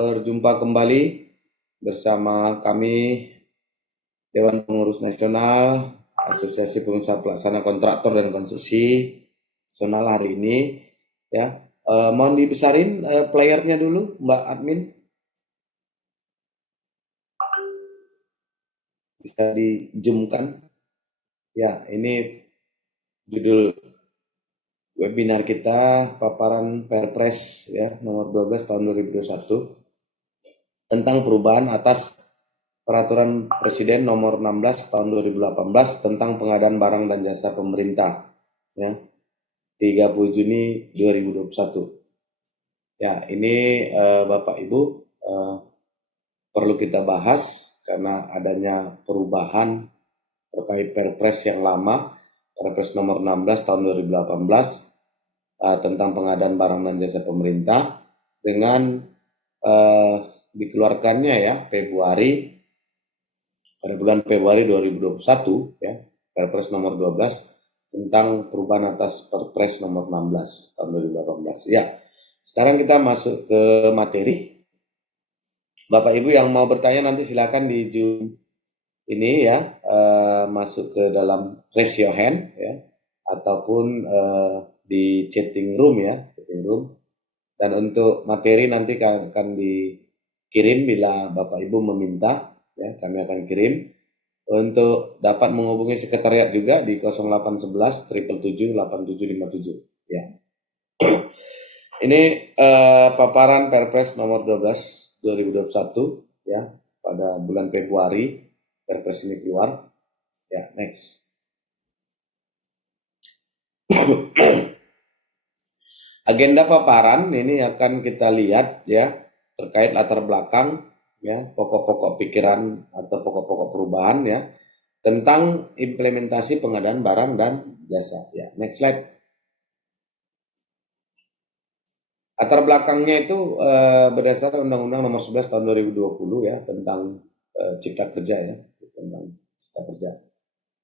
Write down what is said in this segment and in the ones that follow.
Berjumpa kembali bersama kami Dewan Pengurus Nasional Asosiasi Pengusaha Pelaksana Kontraktor dan Konstruksi Nasional hari ini ya. Mohon dibesarin playernya dulu Mbak Admin, bisa di-zoom-kan ya. Ini judul webinar kita, paparan Perpres ya nomor 12 tahun 2021 tentang perubahan atas Peraturan Presiden nomor 16 tahun 2018 tentang pengadaan barang dan jasa pemerintah ya, 30 Juni 2021. Ya, ini Bapak Ibu perlu kita bahas karena adanya perubahan terkait Perpres yang lama, Perpres nomor 16 tahun 2018 tentang pengadaan barang dan jasa pemerintah dengan dikeluarkannya ya pada bulan Februari 2021 ya, Perpres nomor 12 tentang perubahan atas Perpres nomor 16 tahun 2018. Ya, sekarang kita masuk ke materi. Bapak Ibu yang mau bertanya nanti silakan di Zoom ini ya, masuk ke dalam raise your hand ya, ataupun di chatting room ya, chatting room. Dan untuk materi nanti akan dikirim bila Bapak Ibu meminta ya, kami akan kirim. Untuk dapat menghubungi sekretariat juga di 0811 777 8757 ya. Ini paparan Perpres nomor 12 2021 ya, pada bulan Februari Perpres ini keluar. Ya, next. Agenda paparan ini akan kita lihat ya, terkait latar belakang ya, pokok-pokok pikiran atau pokok-pokok perubahan ya tentang implementasi pengadaan barang dan jasa. Ya, next slide. Latar belakangnya itu berdasarkan Undang-Undang Nomor 11 Tahun 2020 ya tentang Cipta Kerja ya, tentang Cipta Kerja.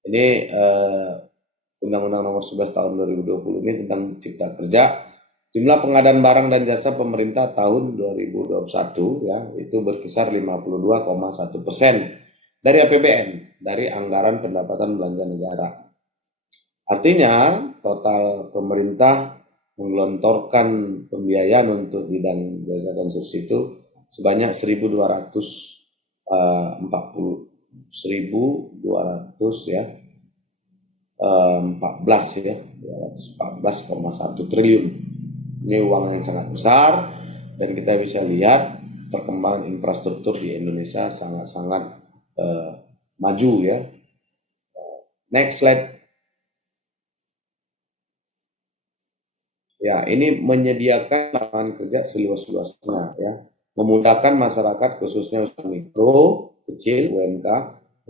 Ini Undang-Undang Nomor 11 Tahun 2020 ini tentang Cipta Kerja. Jumlah pengadaan barang dan jasa pemerintah tahun 2021 ya itu berkisar 52,1% dari APBN, dari anggaran pendapatan belanja negara. Artinya total pemerintah menggelontorkan pembiayaan untuk bidang jasa konstruksi itu sebanyak 1.214 ya 214,1 triliun. Ini uang yang sangat besar dan kita bisa lihat perkembangan infrastruktur di Indonesia sangat-sangat maju ya. Next slide. Ya, ini menyediakan lapangan kerja seluas-luasnya ya, memudahkan masyarakat khususnya usaha mikro, kecil, UMK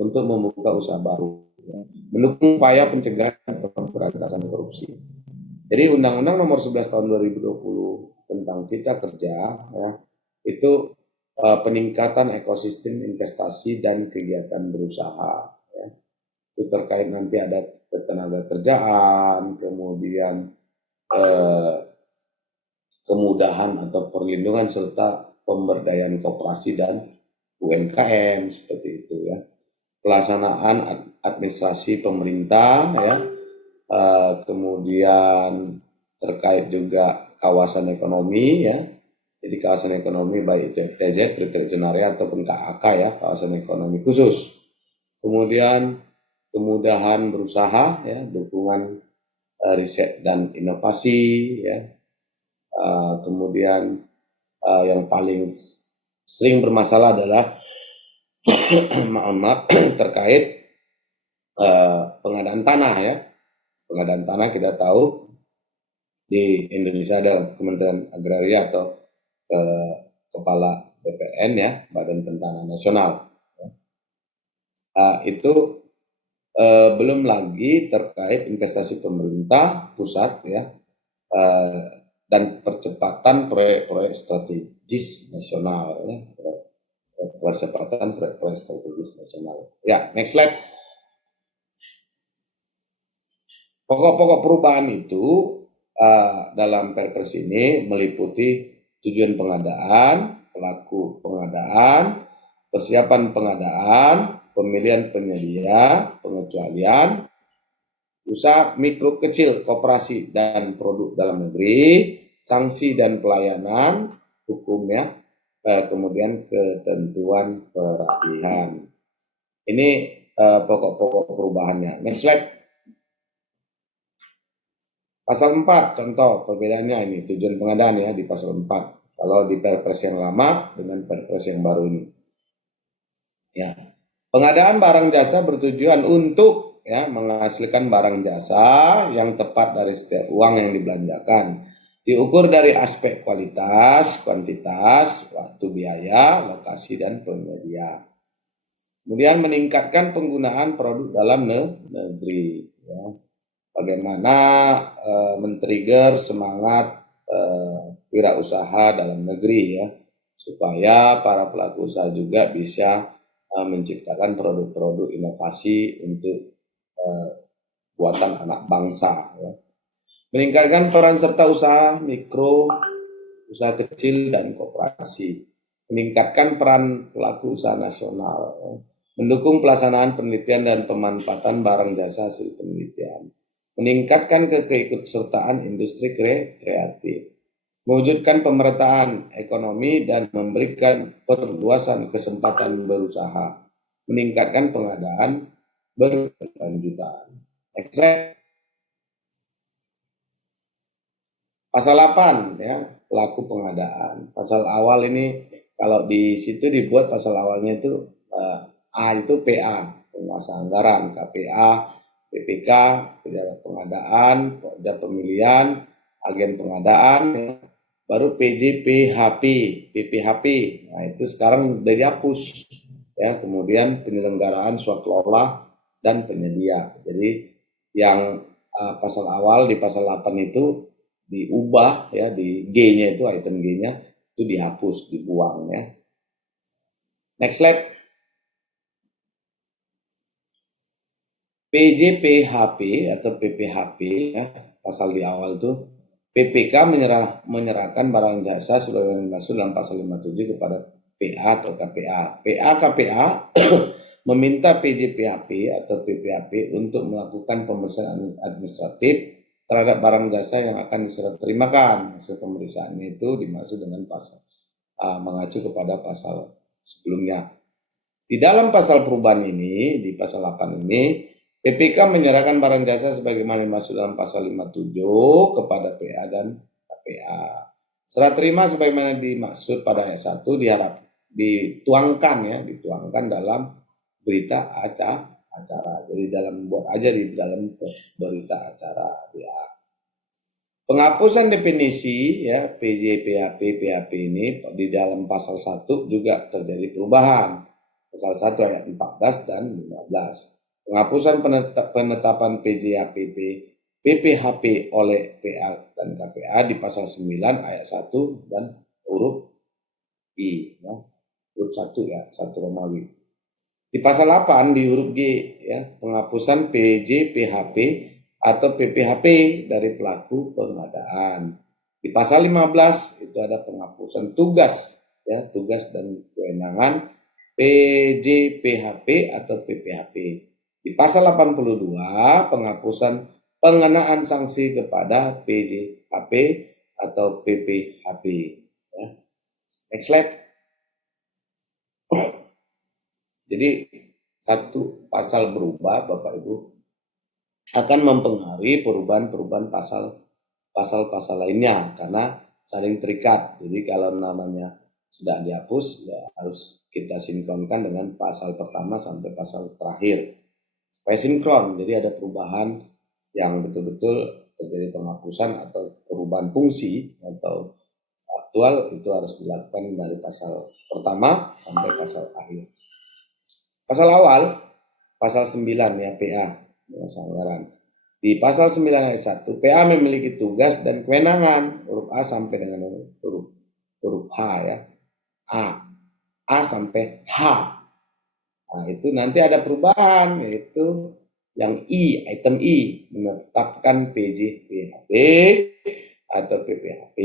untuk membuka usaha baru, ya. Mendukung upaya pencegahan dan pemberantasan korupsi. Jadi Undang-Undang Nomor 11 Tahun 2020 tentang Cipta Kerja ya, itu peningkatan ekosistem investasi dan kegiatan berusaha ya. Itu terkait nanti ada ketenaga kerjaan, kemudian kemudahan atau perlindungan serta pemberdayaan koperasi dan UMKM seperti itu ya. Pelaksanaan administrasi pemerintah ya, kemudian terkait juga kawasan ekonomi ya. Jadi kawasan ekonomi baik itu FTZ, Retention Area ataupun KAK ya, kawasan ekonomi khusus. Kemudian kemudahan berusaha ya, dukungan riset dan inovasi ya. Kemudian yang paling sering bermasalah adalah maaf terkait pengadaan tanah ya. Pengadaan tanah kita tahu di Indonesia ada Kementerian Agraria atau Kepala BPN ya, Badan Pertanahan Nasional. Itu belum lagi terkait investasi pemerintah pusat ya, dan percepatan proyek-proyek strategis nasional ya, percepatan proyek-proyek strategis nasional. Ya, next slide. Pokok-pokok perubahan itu dalam Perpres ini meliputi tujuan pengadaan, pelaku pengadaan, persiapan pengadaan, pemilihan penyedia, pengecualian, usaha mikro kecil, koperasi dan produk dalam negeri, sanksi dan pelayanan, hukumnya, kemudian ketentuan perapihan. Ini pokok-pokok perubahannya. Next slide. Pasal 4, contoh perbedaannya ini, tujuan pengadaan ya di pasal 4. Kalau di Perpres yang lama dengan Perpres yang baru ini. Ya. Pengadaan barang jasa bertujuan untuk ya menghasilkan barang jasa yang tepat dari setiap uang yang dibelanjakan. Diukur dari aspek kualitas, kuantitas, waktu, biaya, lokasi, dan penyedia. Kemudian meningkatkan penggunaan produk dalam negeri. Ya. Bagaimana men-trigger semangat wirausaha dalam negeri ya, supaya para pelaku usaha juga bisa menciptakan produk-produk inovasi untuk buatan anak bangsa. Ya. Meningkatkan peran serta usaha mikro, usaha kecil dan koperasi. Meningkatkan peran pelaku usaha nasional. Ya. Mendukung pelaksanaan penelitian dan pemanfaatan barang jasa hasil penelitian. Meningkatkan keikutsertaan industri kreatif, mewujudkan pemerataan ekonomi dan memberikan perluasan kesempatan berusaha, meningkatkan pengadaan berkelanjutan. Pasal 8 ya, pelaku pengadaan. Pasal awal ini kalau di situ dibuat pasal awalnya itu A itu PA, penguasa anggaran, KPA, PPK, pejabat pengadaan, pokja pemilihan, agen pengadaan, baru PJPHP, PPHP. Nah, itu sekarang udah dihapus. Ya, kemudian penyelenggaraan swasembada dan penyedia. Jadi yang pasal awal di pasal 8 itu diubah ya, di G-nya itu item G-nya itu dihapus, dibuang ya. Next slide. PJPHP atau PPHP ya, pasal di awal itu PPK menyerahkan barang jasa sebagaimana dimaksud dalam pasal 57 kepada PA atau KPA. PA KPA meminta PJPHP atau PPHP untuk melakukan pemeriksaan administratif terhadap barang jasa yang akan diserah terimakan. Hasil pemeriksaannya itu dimaksud dengan pasal mengacu kepada pasal sebelumnya. Di dalam pasal perubahan ini, di pasal 8 ini, PPK menyerahkan barang jasa sebagaimana dimaksud dalam pasal 57 kepada PA dan KPA. Serah terima sebagaimana dimaksud pada ayat 1 dituangkan dalam berita acara. Jadi buat aja di dalam berita acara ya. Penghapusan definisi ya PJ, PHP, PHP ini di dalam pasal 1 juga terjadi perubahan. Pasal 1 ayat 14 dan 15. Penghapusan penetapan PJHPP, PPHP oleh PA dan KPA di pasal 9 ayat 1 dan huruf I. Ya. Huruf 1 ya, 1 Romawi. Di pasal 8 di huruf G ya, penghapusan PJ, PHP atau PPHP dari pelaku pengadaan. Di pasal 15 itu ada penghapusan tugas ya, tugas dan kewenangan PJ, PHP atau PPHP. Di pasal 82 penghapusan pengenaan sanksi kepada PJHP atau PPHP. Ya. Next slide. Jadi satu pasal berubah, Bapak Ibu, akan mempengaruhi perubahan pasal-pasal lainnya karena saling terikat. Jadi kalau namanya sudah dihapus, ya harus kita sinkronkan dengan pasal pertama sampai pasal terakhir. Supaya sinkron, jadi ada perubahan yang betul-betul terjadi penghapusan atau perubahan fungsi atau aktual itu harus dilakukan dari pasal pertama sampai pasal akhir. Pasal awal, pasal 9 ya PA, anggaran. Di pasal 9 ayat 1, PA memiliki tugas dan kewenangan huruf A sampai dengan huruf H ya. A sampai H. Nah, itu nanti ada perubahan, yaitu yang I, item I, menetapkan PJPHP atau PPHP.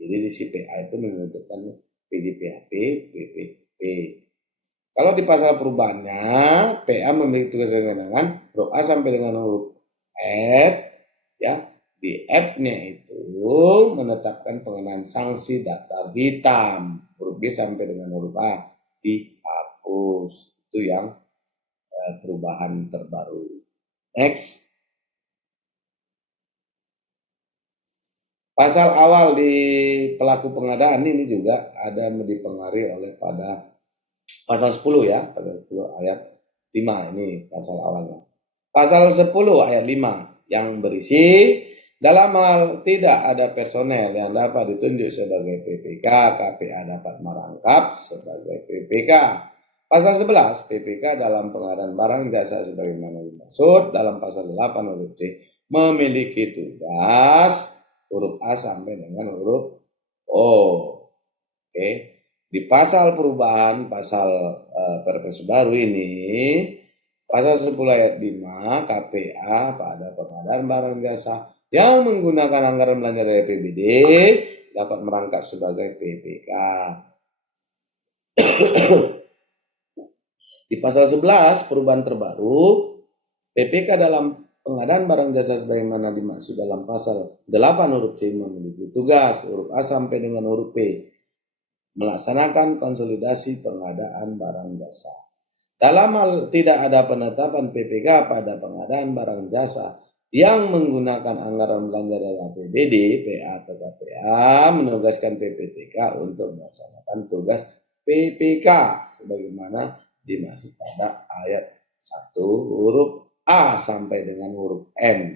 Jadi di si PA itu menentukan PJPHP, PPP. Kalau di pasal perubahannya, PA memiliki tugas dan kewenangan huruf A sampai dengan huruf F, ya. Di F-nya itu menetapkan pengenaan sanksi daftar hitam, huruf G sampai dengan huruf A dihapus. Itu yang perubahan terbaru. Next. Pasal awal di pelaku pengadaan ini juga ada dipengaruhi oleh pada pasal 10 ya, pasal 10 ayat 5 ini pasal awalnya. Pasal 10 ayat 5 yang berisi dalam hal tidak ada personel yang dapat ditunjuk sebagai PPK, KPA dapat merangkap sebagai PPK. Pasal 11 PPK dalam pengadaan barang jasa sebagaimana dimaksud dalam pasal 8 huruf C memiliki tugas huruf A sampai dengan huruf O. Oke. Di pasal perubahan, pasal Perpres baru ini, pasal 10 ayat 5, KPA pada pengadaan barang jasa yang menggunakan anggaran belanja dari APBD dapat merangkap sebagai PPK. Di pasal 11, perubahan terbaru, PPK dalam pengadaan barang jasa sebagaimana dimaksud dalam pasal 8 huruf C memiliki tugas huruf A sampai dengan huruf P melaksanakan konsolidasi pengadaan barang jasa. Dalam hal tidak ada penetapan PPK pada pengadaan barang jasa yang menggunakan anggaran belanja dari APBD, PA atau KPA menugaskan PPTK untuk melaksanakan tugas PPK sebagaimana dimaksud pada ayat 1 huruf A sampai dengan huruf M.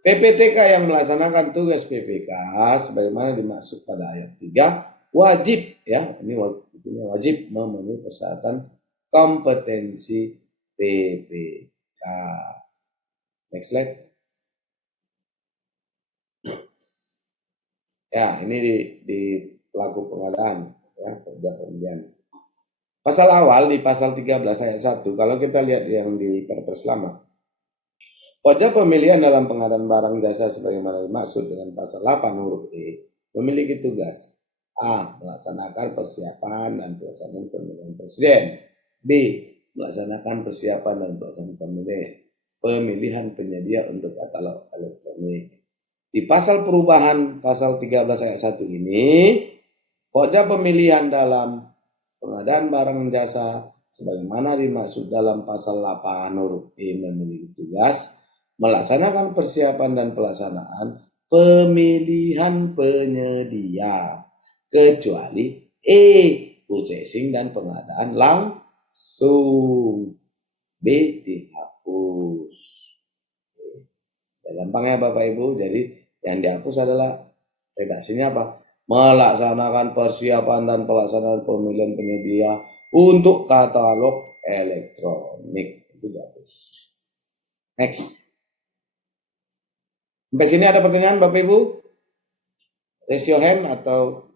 PPTK yang melaksanakan tugas PPK sebagaimana dimaksud pada ayat 3 wajib ya, ini wajib memenuhi persyaratan kompetensi PPK. Next slide. Ya, ini di pelaku pengadaan ya, kerja pembelian. Pasal awal di pasal 13 ayat 1, kalau kita lihat yang di Perpres lama, pojok pemilihan dalam pengadaan barang jasa sebagaimana dimaksud dengan pasal 8 huruf E memiliki tugas A. Melaksanakan persiapan dan pelaksanaan pemilihan presiden. B. Melaksanakan persiapan dan pelaksanaan pemilihan penyedia untuk katalog elektronik. Di pasal perubahan pasal 13 ayat 1 ini, pojok pemilihan dalam pengadaan barang jasa sebagaimana dimaksud dalam pasal 8 huruf E memiliki tugas melaksanakan persiapan dan pelaksanaan pemilihan penyedia kecuali E purchasing dan pengadaan langsung. B dihapus. Gampang ya Bapak Ibu. Jadi yang dihapus adalah redaksinya apa? Melaksanakan persiapan dan pelaksanaan pemilihan penyedia untuk katalog elektronik. Itu dihapus. Next. Sampai sini ada pertanyaan Bapak Ibu? Raise your hand atau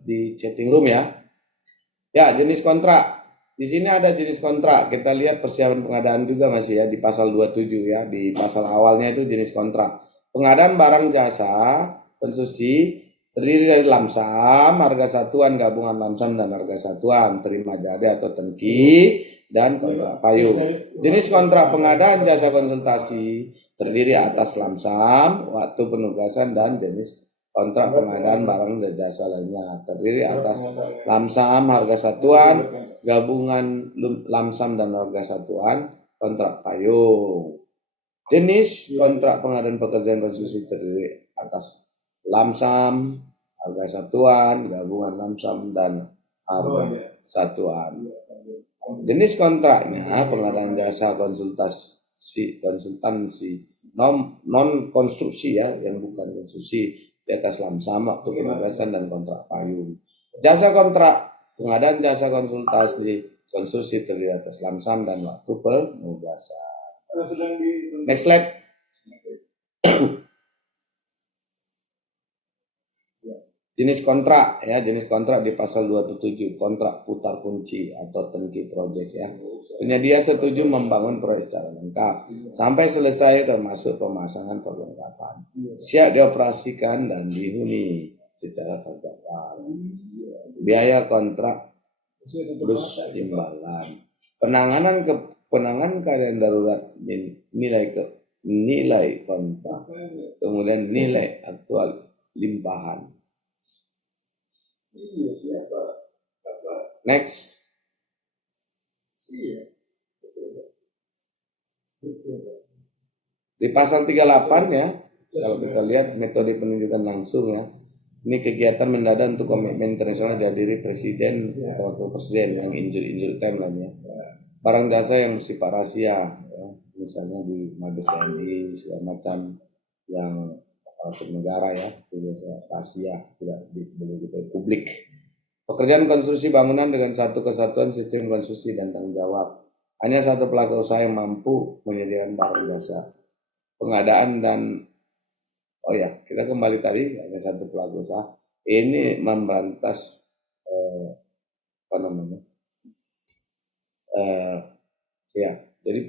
di chatting room ya. Ya, jenis kontrak. Di sini ada jenis kontrak. Kita lihat persiapan pengadaan juga masih ya di pasal 27 ya. Di pasal awalnya itu jenis kontrak. Pengadaan barang jasa konstruksi terdiri dari lamsam, harga satuan, gabungan lamsam dan harga satuan, terima jadi atau tengki, dan kontrak payung. Jenis kontrak pengadaan jasa konsultasi terdiri atas lamsam, waktu penugasan, dan jenis kontrak pengadaan barang dan jasa lainnya terdiri atas lamsam, harga satuan, gabungan lamsam dan harga satuan, kontrak payung. Jenis kontrak pengadaan pekerjaan konstruksi terdiri atas lamsam, harga satuan, gabungan lamsam, dan harga satuan. Jenis kontraknya pengadaan jasa konsultansi non konstruksi ya, yang bukan konstruksi di atas lamsam, waktu penugasan, dan kontrak payung. Jasa kontrak pengadaan jasa konstruksi terdiri atas lamsam dan waktu penugasan. Next slide. Jenis kontrak ya, jenis kontrak di pasal 27 kontrak putar kunci atau turnkey project ya. Penyedia setuju membangun proyek secara lengkap sampai selesai termasuk pemasangan perlengkapan. Siap dioperasikan dan dihuni secara terjadwal. biaya kontrak plus imbalan. Penanganan keadaan darurat, nilai kontrak, kemudian nilai aktual limpahan. Next. Di pasal 38 ya, kalau kita lihat metode penunjukan langsung ya, ini kegiatan mendadak untuk komitmen internasional dihadiri presiden atau wakil presiden yang injil time lah ya. Barang jasa yang bersifat rahasia, ya, misalnya di Mabes TNI segala macam yang aparatur negara ya, itu biasa rahasia, tidak boleh diketahui publik. Pekerjaan konstruksi bangunan dengan satu kesatuan sistem konstruksi dan tanggung jawab. Hanya satu pelaku usaha yang mampu menyediakan barang jasa. Pengadaan dan kita kembali tadi hanya satu pelaku usaha. Ini memberantas jadi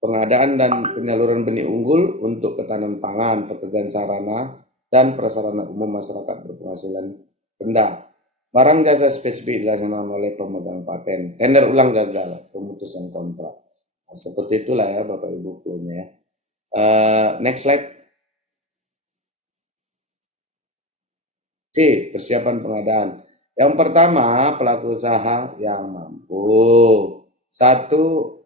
pengadaan dan penyaluran benih unggul untuk ketahanan pangan, pekerjaan sarana dan prasarana umum masyarakat berpenghasilan rendah. Barang jasa spesifik dilaksanakan oleh pemegang paten. Tender ulang gagal, pemutusan kontrak. Nah, seperti itulah ya Bapak Ibu punya. Next slide. C. Persiapan pengadaan. Yang pertama, pelaku usaha yang mampu. Satu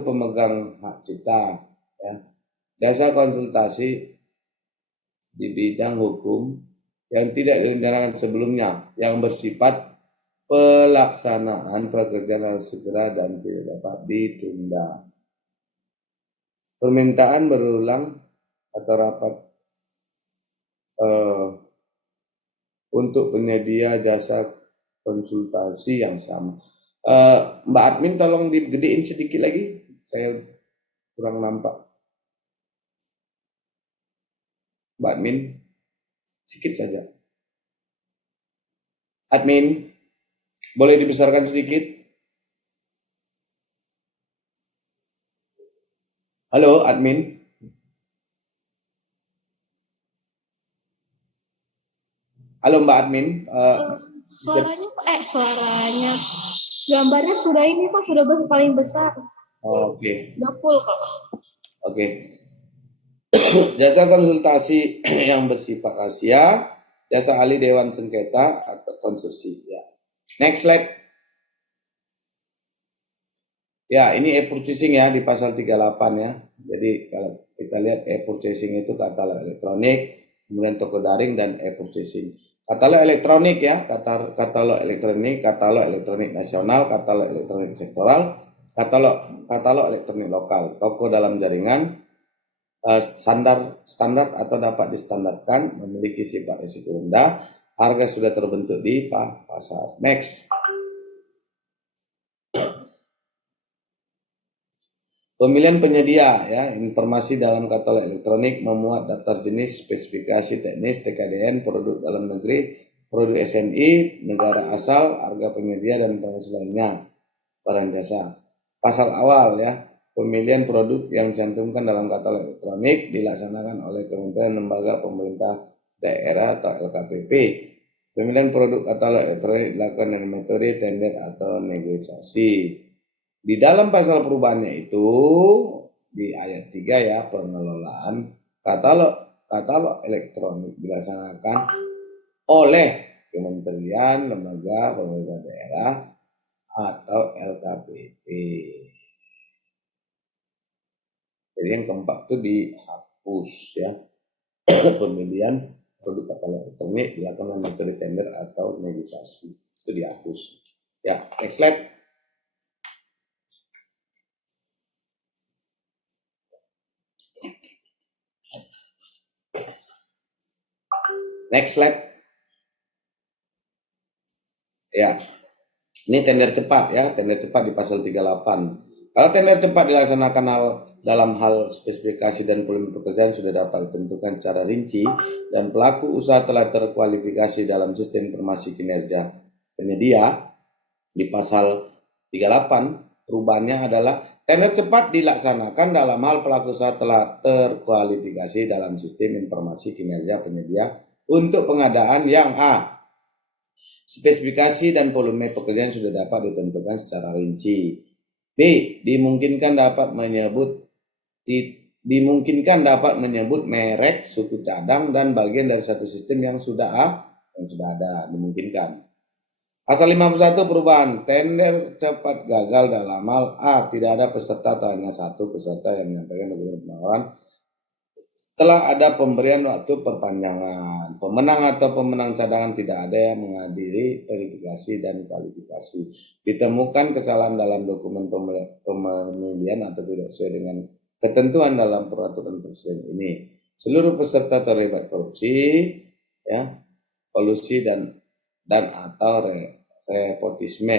pemegang hak cipta, ya. Jasa konsultasi di bidang hukum yang tidak direncanakan sebelumnya, yang bersifat pelaksanaan pekerjaan harus segera dan tidak dapat ditunda. Permintaan berulang atau rapat untuk penyedia jasa konsultasi yang sama. Mbak admin tolong digedein sedikit lagi, saya kurang nampak. Mbak admin, sedikit saja. Admin, boleh dibesarkan sedikit? Halo admin. Halo Mbak admin. Suaranya. Gambarnya sudah ini Pak, sudah paling besar. Oke. Udah full kok. Oke. Jasa konsultasi yang bersifat rahasia, jasa ahli dewan sengketa atau konstruksi. Ya. Next slide. Ya, ini e-purchasing ya di pasal 38 ya. Jadi kalau kita lihat e-purchasing itu katalog elektronik, kemudian toko daring dan e-purchasing. Katalog elektronik ya, katalog elektronik nasional, katalog elektronik sektoral, katalog elektronik lokal, toko dalam jaringan, standar atau dapat distandarkan, memiliki sifat risiko rendah, harga sudah terbentuk di pasar. Next. Pemilihan penyedia ya, informasi dalam katalog elektronik memuat daftar jenis, spesifikasi teknis, TKDN, produk dalam negeri, produk SNI, negara asal, harga penyedia dan informasi lainnya, barang jasa. Pasal awal ya, pemilihan produk yang dicantumkan dalam katalog elektronik dilaksanakan oleh Kementerian Lembaga Pemerintah Daerah atau LKPP. Pemilihan produk katalog elektronik dilakukan dengan metode tender atau negosiasi. Di dalam pasal perubahannya itu di ayat 3 ya, pengelolaan katalog elektronik dilaksanakan oleh kementerian, lembaga, pemerintah daerah atau LKPP. Jadi yang keempat itu dihapus ya. Pemilihan produk katalog elektronik dilakukan dengan metode tender atau negosiasi, itu dihapus. Ya, next slide. Next slide. Ya. Ini tender cepat ya, tender cepat di pasal 38. Kalau tender cepat dilaksanakan dalam hal spesifikasi dan volume pekerjaan sudah dapat ditentukan secara rinci dan pelaku usaha telah terkualifikasi dalam sistem informasi kinerja penyedia di pasal 38, perubahannya adalah Tender cepat dilaksanakan dalam hal pelaku usaha telah terkualifikasi dalam sistem informasi kinerja penyedia untuk pengadaan yang A. Spesifikasi dan volume pekerjaan sudah dapat ditentukan secara rinci. B. Dimungkinkan dapat menyebut merek, suku cadang, dan bagian dari satu sistem yang sudah ada, dimungkinkan. Pasal 51 perubahan, tender cepat gagal dalam hal A. Tidak ada peserta atau hanya satu peserta yang menyampaikan dokumen penawaran setelah ada pemberian waktu perpanjangan. Pemenang atau pemenang cadangan tidak ada yang menghadiri verifikasi dan kualifikasi. Ditemukan kesalahan dalam dokumen pemilihan atau tidak sesuai dengan ketentuan dalam peraturan presiden ini. Seluruh peserta terlibat korupsi, kolusi dan atau nepotisme,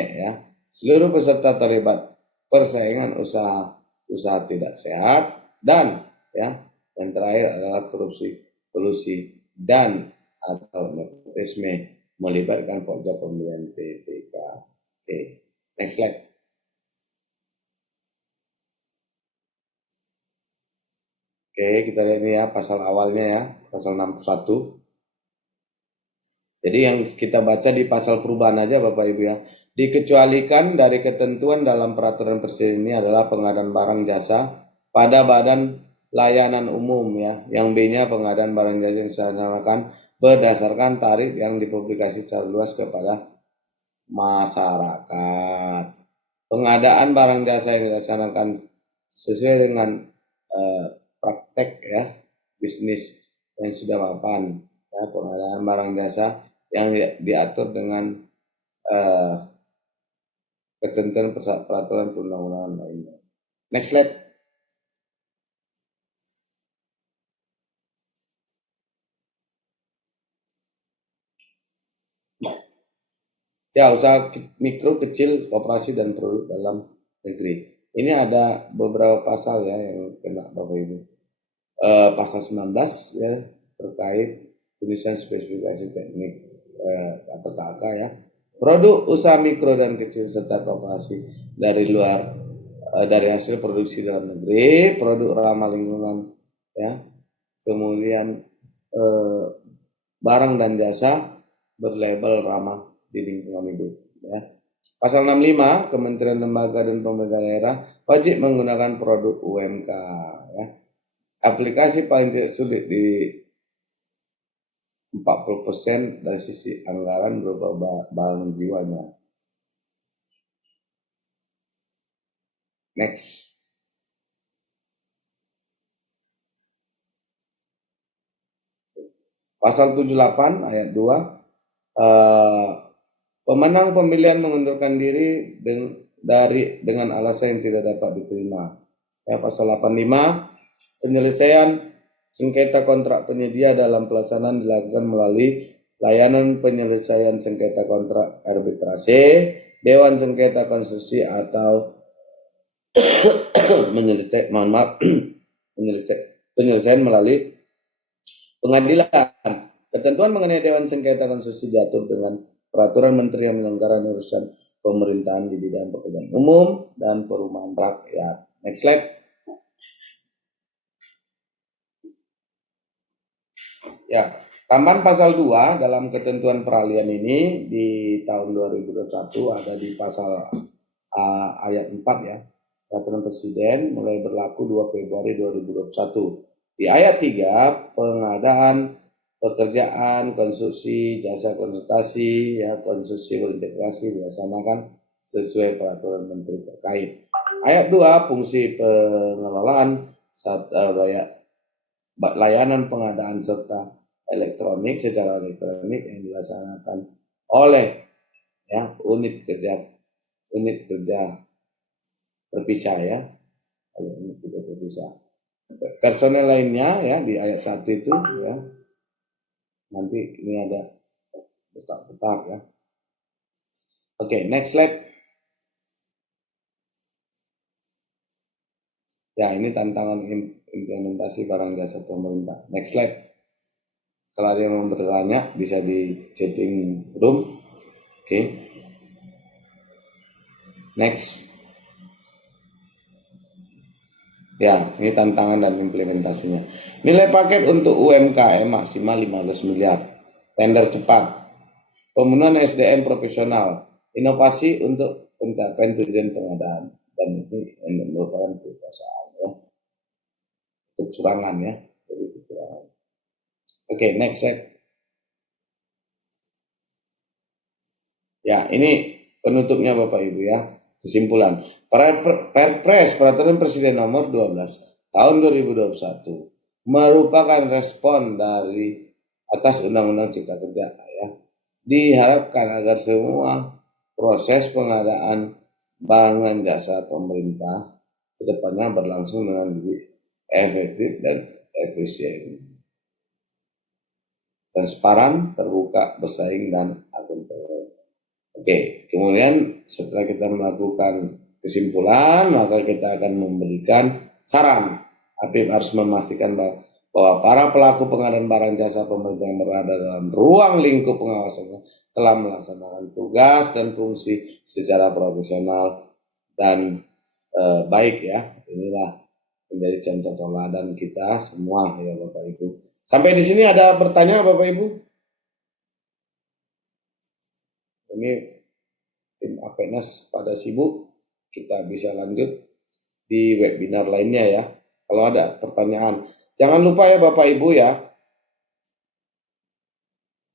Seluruh peserta terlibat persaingan usaha tidak sehat, dan yang terakhir adalah korupsi, kolusi dan atau nepotisme melibatkan pokja pemilihan PPK. Oke, next slide. Oke, kita lihat ini pasal awalnya pasal 61. Jadi yang kita baca di pasal perubahan aja Bapak Ibu dikecualikan dari ketentuan dalam peraturan presiden ini adalah pengadaan barang jasa pada badan layanan umum Yang B-nya pengadaan barang jasa yang dilaksanakan berdasarkan tarif yang dipublikasi secara luas kepada masyarakat. Pengadaan barang jasa yang dilaksanakan sesuai dengan praktek bisnis yang sudah mapan. Pengadaan barang jasa yang diatur dengan ketentuan peraturan perundang-undangan lainnya. Next slide. Usaha mikro, kecil, koperasi dan produk dalam negeri. Ini ada beberapa pasal yang kena Bapak Ibu. Pasal 19 terkait tulisan spesifikasi teknik atau KK Produk usaha mikro dan kecil serta koperasi dari luar dari hasil produksi dalam negeri, produk ramah lingkungan kemudian barang dan jasa berlabel ramah di lingkungan hidup Pasal 65 Kementerian Lembaga dan Pemerintah Daerah wajib menggunakan produk UMK Aplikasi paling tidak sulit di 40% dari sisi anggaran berupa barang jiwanya. Next. Pasal 78 ayat 2. Pemenang pemilihan mengundurkan diri dengan alasan yang tidak dapat diterima. Pasal 85 penyelesaian sengketa kontrak penyedia dalam pelaksanaan dilakukan melalui layanan penyelesaian sengketa kontrak arbitrase, Dewan Sengketa Konstruksi atau penyelesaian melalui pengadilan. Ketentuan mengenai Dewan Sengketa Konstruksi diatur dengan Peraturan Menteri yang menyelenggarakan urusan pemerintahan di bidang pekerjaan umum dan perumahan rakyat. Next slide. Tambahan pasal 2 dalam ketentuan peralihan ini di tahun 2021 ada di pasal ayat 4 Peraturan Presiden mulai berlaku 2 Februari 2021. Di ayat 3 pengadaan pekerjaan, konstruksi, jasa konsultasi, konstruksi berintegrasi dilaksanakan sesuai peraturan menteri terkait. Ayat 2 fungsi pengelolaan layanan pengadaan serta elektronik secara elektronik yang dilaksanakan oleh unit kerja terpisah unit kerja terpisah. Personel lainnya di ayat 1 itu nanti ini ada tetap. Oke, next slide. Ini tantangan implementasi barang jasa pemerintah. Next slide. Kalau ada yang mau bertanya bisa di chatting room. Oke. Next. Ya, ini tantangan dan implementasinya. Nilai paket untuk UMKM maksimal 15 miliar. Tender cepat. Pemenuhan SDM profesional. Inovasi untuk pencapaian tujuan pengadaan. Dan ini merupakan kekuasaan ya. Kecurangan ya. Jadi kecurangan. Oke, next set. Ya, ini penutupnya Bapak Ibu ya. Kesimpulan. Perpres Peraturan Presiden Nomor 12 Tahun 2021 merupakan respon dari atas Undang-Undang Cipta Kerja ya. Diharapkan agar semua proses pengadaan barang dan jasa pemerintah kedepannya berlangsung dengan lebih efektif dan efisien, transparan, terbuka, bersaing, dan akuntabel. Oke, kemudian setelah kita melakukan kesimpulan, maka kita akan memberikan saran. Apip harus memastikan bahwa para pelaku pengadaan barang jasa pemerintah yang berada dalam ruang lingkup pengawasannya telah melaksanakan tugas dan fungsi secara profesional dan baik ya. Inilah menjadi contoh teladan kita semua ya Bapak Ibu. Sampai di sini ada pertanyaan Bapak Ibu? Ini tim Apenas pada sibuk, kita bisa lanjut di webinar lainnya ya. Kalau ada pertanyaan, jangan lupa ya Bapak Ibu ya.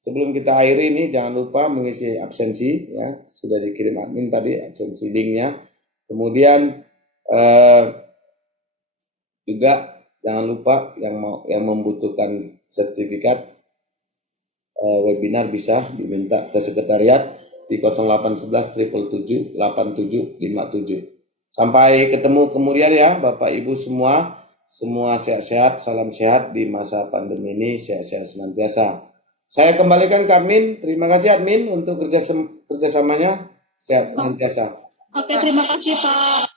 Sebelum kita akhiri ini jangan lupa mengisi absensi ya, sudah dikirim admin tadi absensi linknya. Kemudian juga jangan lupa yang membutuhkan sertifikat webinar bisa diminta ke sekretariat di 0811 777 8757. Sampai ketemu kemudian ya Bapak Ibu semua sehat-sehat, salam sehat di masa pandemi ini, sehat-sehat senantiasa. Saya kembalikan ke admin. Terima kasih admin untuk kerjasamanya. Sehat senantiasa. Oke, terima kasih Pak.